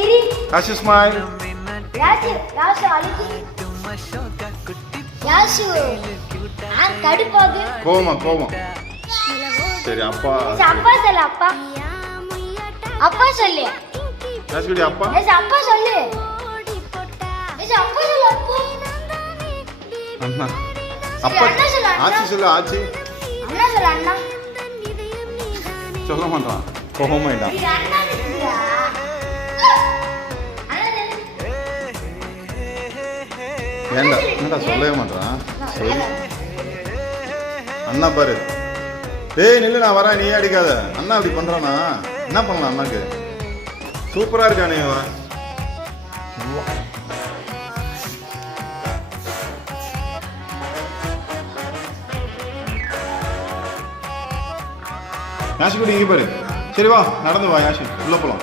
சிரி. Yash smile. Yash அழுது. யாஷு கடுப்பாது. கோவம். சரி அப்பா. அப்பா சொல்லு அப்பா. அப்பா சொல்லு. யாஷுடி அப்பா. அப்பா சொல்லு. அப்பா சொல்லு அப்பா. அண்ணா. அப்பா. ஆச்சி சொல்லு ஆச்சி. அண்ணா சொல்லு அண்ணா. சொல்ல மாட்டான். கோவமாயிட்டான். ஏண்டா என்னடா சொல்லவே மாட்டான். சரி அண்ணா பாரு. டேய் நில்லு நான் வரேன், நீ அடிக்காத. அண்ணா அப்படி பண்றானா? என்ன பண்ணலாம் அண்ணாக்கு? சூப்பரா இருக்கானே இவன். யாஷி குடி இங்கே பாரு. சரி வா நடந்து வா யாஷி, உள்ள போலாம்.